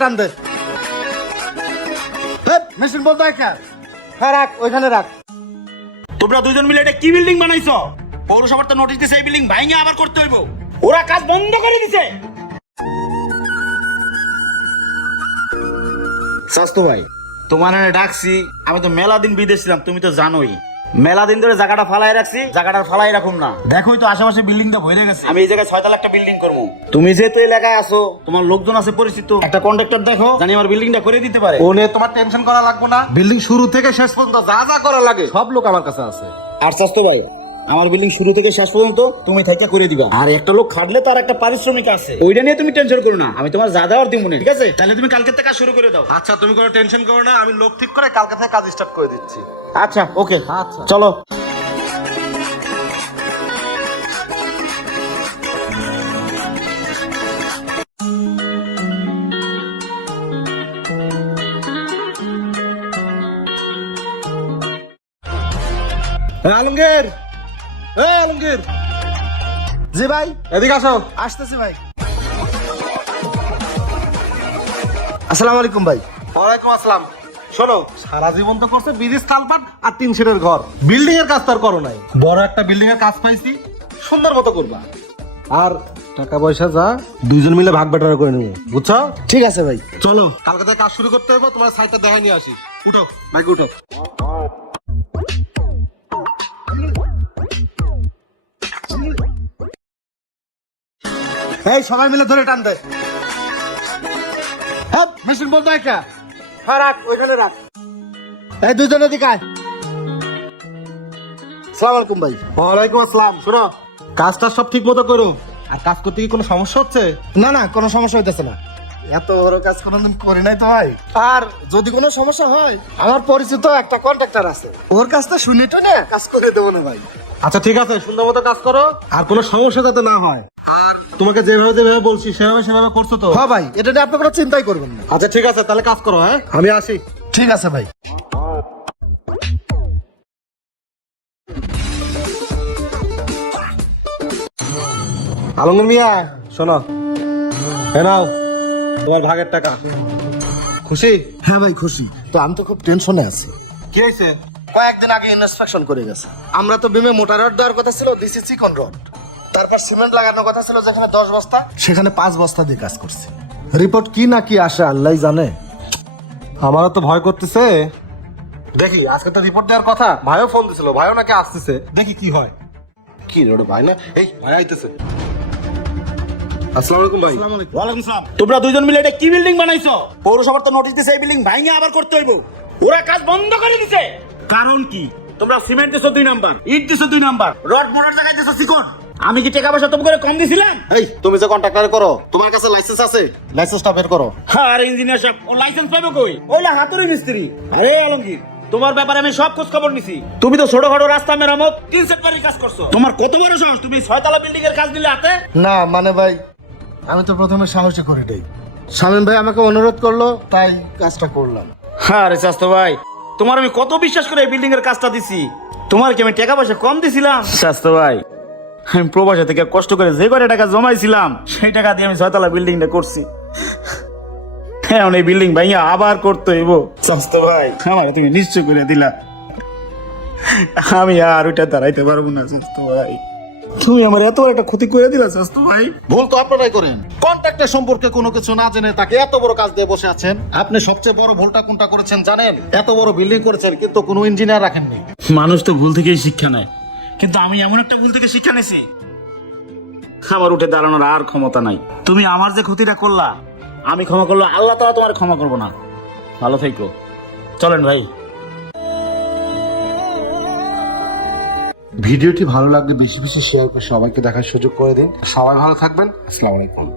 টান দে মেশিন হয় কে হ্যাঁ রাখ ওইখানে রাখ। তোমরা দুজন মিলে এটা কি বিল্ডিং বানাইছো? পৌরসভার তো নোটিশ দিছে এই বিল্ডিং ভাঙে আবার করতে হইব। ওরা কাজ বন্ধ করে দিছে। স্বাস্থ্য ভাই তোমার এনে ডাকছি আমি তো মেলা দিন বিদেশ ছিলাম তুমি তো জানোই। মেলা দিন ধরে জায়গাটা ফালাই রাখছি জায়গাটা ফালাই রাখুন না। দেখো তো আশেপাশে বিল্ডিংটা ভরে গেছে। আমি এই জায়গায় ছয়তলা একটা বিল্ডিং করব। তুমি যেহেতু এলাকায় আছো তোমার লোকজন আছে পরিচিত একটা কন্ট্রাক্টর দেখো জানি আমার বিল্ডিংটা করে দিতে পারে। ওনে তোমার টেনশন করা লাগবে না। বিল্ডিং শুরু থেকে শেষ পর্যন্ত যা যা করা লাগে সব লোক আমার কাছে আছে। আর স্বাস্থ্য ভাই আমার বিল্ডিং শুরু থেকে শেষ পর্যন্ত তুমি থাইকা করে দিবা। আর একটা লোক খাটলে তার একটা পারিশ্রমিক আছে। ওইটা নিয়ে তুমি টেনশন করো না। আমি তোমার যা দেওয়ার দিব ঠিক আছে? তাহলে তুমি কালকে থেকে কাজ শুরু করে দাও। আচ্ছা তুমি কোনো টেনশন করো না আমি লোক ঠিক করে কালকে থেকে কাজ স্টার্ট করে দিচ্ছি। আচ্ছা ওকে। আচ্ছা। চলো। আলমগীর! এ আলমগীর। জি ভাই। এদিকে আসো। আসতেছি ভাই। আসসালামু আলাইকুম ভাই। ওয়ালাইকুম আসসালাম। শোনো সারা জীবন তো করছে বিদেশ তালপাট আর তিন সেটের ঘর। বিল্ডিং এর কাজ তো আর করো নাই। বড় একটা বিল্ডিং এর কাজ পাইছি সুন্দর মতো করবা। আর টাকা পয়সা যা দুইজন মিলে ভাগ বাটোয়ারা করে নেব। বুঝছ? ঠিক আছে ভাই। চলো কালকে থেকে কাজ শুরু করতে হবে তোমার সাইটটা দেখাই নিয়ে আসি। উঠো ভাই উঠো। এই সবাই মিলে ধরে টান দে। মেশিন বলতে হয় কে? হ্যাঁ রাখ ওইখানে রাখ। এই দুজনে দিকে সালাম আলাইকুম ভাই। ওয়ালাইকুম আসসালাম শোনো। কাজটা সব ঠিক মতো করো। আর কাজ করতে কি কোনো সমস্যা হচ্ছে? না না কোনো সমস্যা হইতেছে না। এত বড় কাজ কোনোদিন করি নাই তো ভাই। আর যদি কোনো সমস্যা হয় আমার পরিচিত একটা কন্ট্রাক্টর আছে। ওর কাজটা শুনে তো না কাজ করে দেবো না ভাই। আচ্ছা ঠিক আছে সুন্দর মতো কাজ করো। আর কোনো সমস্যা যাতে না হয়। তোমাকে যেভাবে যেভাবে বলছি সেভাবে সেভাবে করছ তো? হ্যাঁ ভাই এটা নিয়ে আপনি কোনো চিন্তাই করবেন না। আচ্ছা ঠিক আছে তাহলে কাজ করো হ্যাঁ? আমি আসি। ঠিক আছে ভাই। আলমগীর মিয়া শোনো। এ নাও তোমার ভাগের টাকা। খুশি? হ্যাঁ ভাই খুশি। তো আমি তো খুব টেনশনে আছি। কি হয়েছে? কয়েকদিন আগে ইনস্পেকশন করে গেছে। আমরা তো বিমে মোটা রড দেওয়ার কথা ছিল দিছি চিকন রড তারপর সিমেন্ট লাগানোর কথা ছিল যেখানে দশ বস্তা। সেখানে পাঁচ বস্তা দিয়ে কাজ করছে। রিপোর্ট কি না কি আসে আল্লাহ জানে। আমারও তো ভয় করতেছে। দেখি আজকে তো রিপোর্ট দেওয়ার কথা। ভাইও ফোন দিছিল ভাইও নাকি আসতেছে। দেখি কি হয়। কি রে ওটা ভাই না? এই ভাই আইতেছে। আসসালামু আলাইকুম ভাই। ওয়ালাইকুম সালাম। তোমরা দুজন মিলে এটা কি বিল্ডিং বানাইছো? পৌরসভার তো নোটিশ দিছে এই বিল্ডিং ভাঙে আবার করতে হইব। ওরা কাজ বন্ধ করে দিছে। কারণ কি? তোমরা সিমেন্ট দিছো দুই নাম্বার ইট দিছো দুই নাম্বার রড মোটর জায়গায় দিছো চিকন। আমি কি টাকা পয়সা তোমাকে কম দিছিলাম? এই তুমি যে কন্ট্রাক্টর করো তোমার কাছে লাইসেন্স আছে? লাইসেন্সটা বের করো। আর ইঞ্জিনিয়ার সাহেব ও লাইসেন্স পাবে কই? ওইলা হাতুড়ি মিস্ত্রি। আরে আলমগীর তোমার ব্যাপারে আমি সব খোঁজ খবর নিছি। তুমি তো ছোটখাটো রাস্তা মেরামত তিন সেট বাড়ির কাজ করছ। তোমার কত বড় সাহস তুমি ছয়তলা বিল্ডিং এর কাজ দিলে হাতে? না মানে ভাই আমি তো প্রথমে সাহসী করি নাই। শামীম ভাই আমাকে অনুরোধ করল তাই কাজটা করলাম। আরে স্বাস্থ্য ভাই তোমার আমি কত বিশ্বাস করে এই বিল্ডিং এর কাজটা দিছি? তোমার কি আমি টাকা পয়সা কম দিছিলাম? স্বাস্থ্য ভাই আমি প্রবাসে থেকে কষ্ট করে যে কয়টা টাকা জমাইছিলাম সেই টাকা দিয়ে আমি ছয়তলা বিল্ডিংটা করছি। হ্যাঁ এই বিল্ডিং ভাইয়া আবার করতে হইব। স্বাস্থ্য ভাই। আমার তুমি নিশ্চয় করে দিলা। আমি আর ওইটা দাঁড়াইতে পারব না স্বাস্থ্য ভাই। তুমি আমার এত বড় একটা ক্ষতি করে দিলা স্বাস্থ্য ভাই। ভুল তো আপনারাই করেন। কন্ট্রাক্টের সম্পর্কে কোনো কিছু না জেনে তাকে এত বড় কাজ দিয়ে বসে আছেন। আপনি সবচেয়ে বড় ভুলটা কোনটা করেছেন জানেন? এত বড় বিল্ডিং করেছেন কিন্তু কোনো ইঞ্জিনিয়ার রাখেননি। মানুষ তো ভুল থেকেই শিক্ষা নেয়। কিন্তু আমি এমন একটা ভুল থেকে শিক্ষা নিয়েছি। খাবার উঠে দাঁড়ানোর আর ক্ষমতা নাই। তুমি আমার যে ক্ষতিটা করলা আমি ক্ষমা করল আল্লাহ তালা তোমার ক্ষমা করব না। ভালো থেকো। চলেন ভাই। ভিডিওটি ভালো লাগলে বেশি বেশি শেয়ার করে সবাইকে দেখার সুযোগ করে দিন। সবাই ভালো থাকবেন। আসসালামু আলাইকুম।